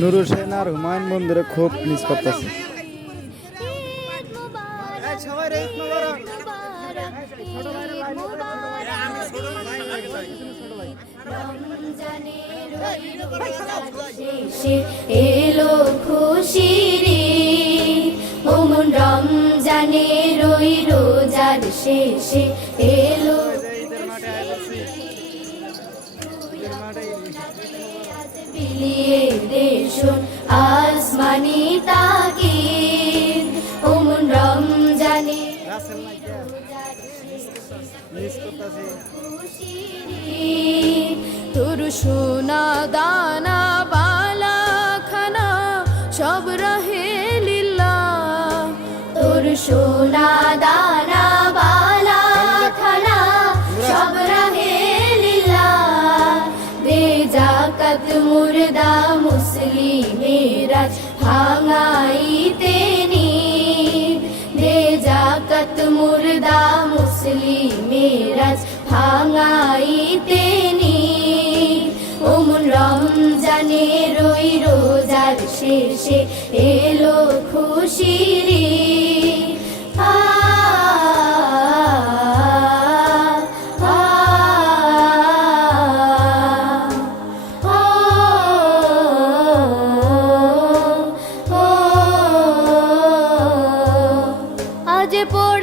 নুরুল সেন আর হুমায়ুন বন্ধুরা খুব মিস করতেছে। এলো খুশির ওমন রমজানে রই রোজার শেষে এলো বিলিয়ে রেশন আসমানি তাকির ওমন রমজানে তোর সোনা দানা বালা খানা সব রহে লীলা তোর সোনা দানা বালা খানা সব রহে লীলা দে জাকাত মুর্দা মুসলিমেরা ভাঙাইতে নি দে জাকাত মুর্দা মুসলিমেরা ভাঙাইতে নি ওমন রমজানে রই রোজার শেষে এলো খুশির আজ পড়